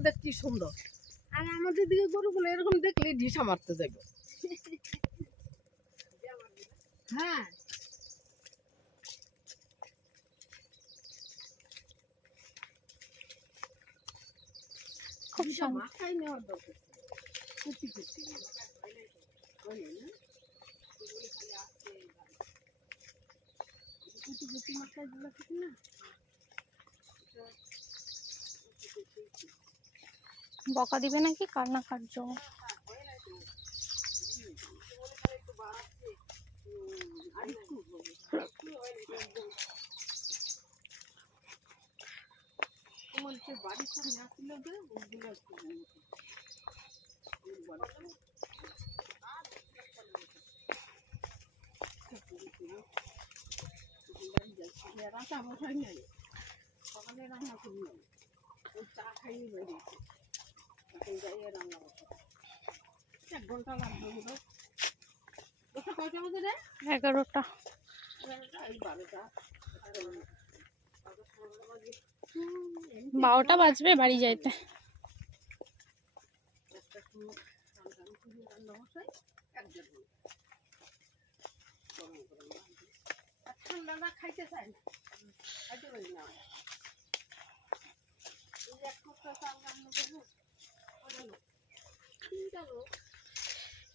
দেখ কি সুন্দর? আর আমাদের দিকে গরুগুলো এরকম দেখলে ঢিসা মারতে যাবে হ্যাঁ। খুব শান্ত নেওয়ার দরকার কুচি কুচি। কুচি কুচি মাথায়গুলো থাকে না? বকা দিবে নাকি? কার না কার্য রান্না করি ওই চা খাইয়ে বেরিয়েছি এগারোটা। বারোটা বাজবে বাড়ি যাইতে। খাইতে চাই না খাইতে পারি না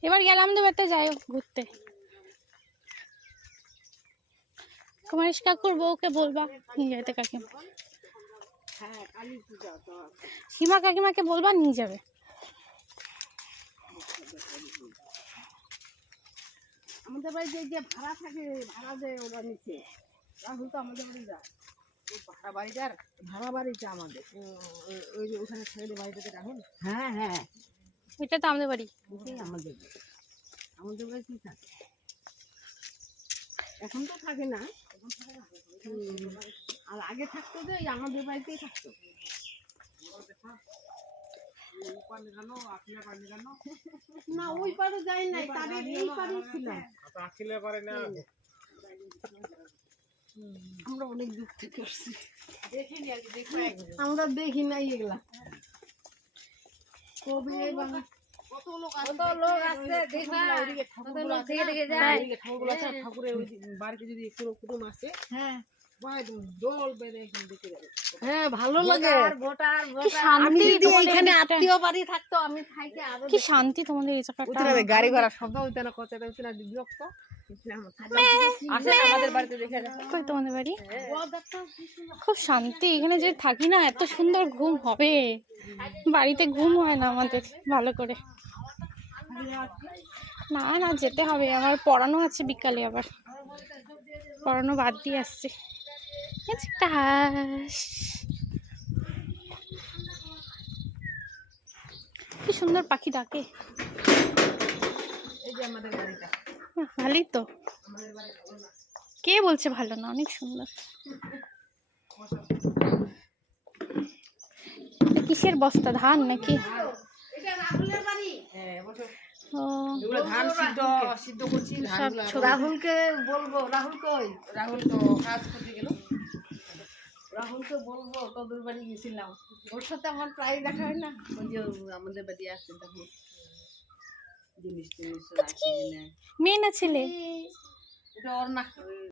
এবার গেলাম তো বেতে যাই ঘুরতে। কুমারিশ কাকুর বউকে বলবা নিয়ে যেতে কাকিমা। হ্যাঁ। সীমা কাকিমাকে বলবা নিয়ে যাবে। আমাদের বাড়িতে যে ভাড়া থাকে ভাড়া দেয় ওরা নিচে। রাহুল তো আমাদের বাড়ি যায়। ভাড়া বাড়িটার ভাড়া বাড়িটা আমাদের। ওই- ওখানে ছেলে বাড়িটাতে রাহুল? হ্যাঁ হ্যাঁ। এটা তো আমাদের বাড়ি। আমাদের। আমাদের বাড়ি এখন তো থাকে না। না। আর আগে থাকতো যে আমাদের বাড়িতেই থাকতো। না, ওই যাই ছিলাম আমরা অনেক আমরা দেখি নাই এগুলা। ঠাকুরের ওই বাড়িতে যদি কোনো কুটুম আসে। হ্যাঁ। হ্যাঁ ভালো লাগে। কি শান্তি তোমাদের এখানে আত্মীয় বাড়ি থাকতো আমি থাইকে আরও কি শান্তি তোমাদের এই জায়গাটা? গাড়ি ঘোড়া শব্দ হইতো না হইতো না বিরক্ত। বাড়ি? খুব শান্তি এখানে যে থাকি না এত সুন্দর ঘুম হবে। বাড়িতে ঘুম হয় না আমাদের ভালো করে। না না যেতে হবে আমার পড়ানো আছে বিকালে আবার। পড়ানো বাদ দিয়ে আসছে। একটা হাঁস কি সুন্দর পাখি ডাকে। এই যে আমাদের বাড়িটা। বাহ, ভালোই তো। কে বলছে ভালো না? অনেক সুন্দর। কিসের বস্তা ধান নাকি? এটা রাহুলের বাড়ি। হ্যাঁ। রাহুলকে বলব রাহুল কই? রাহুল তো কাজ করতে গেল। রাহুলকে বলব তোদের বাড়ি গেছিলাম। ওর সাথে আমার প্রায় দেখা হয় না। ওই যে আমাদের বাড়ি আসছে তখন। জিনিস টিনিস মেয়ে না ছেলে? এটা ওর না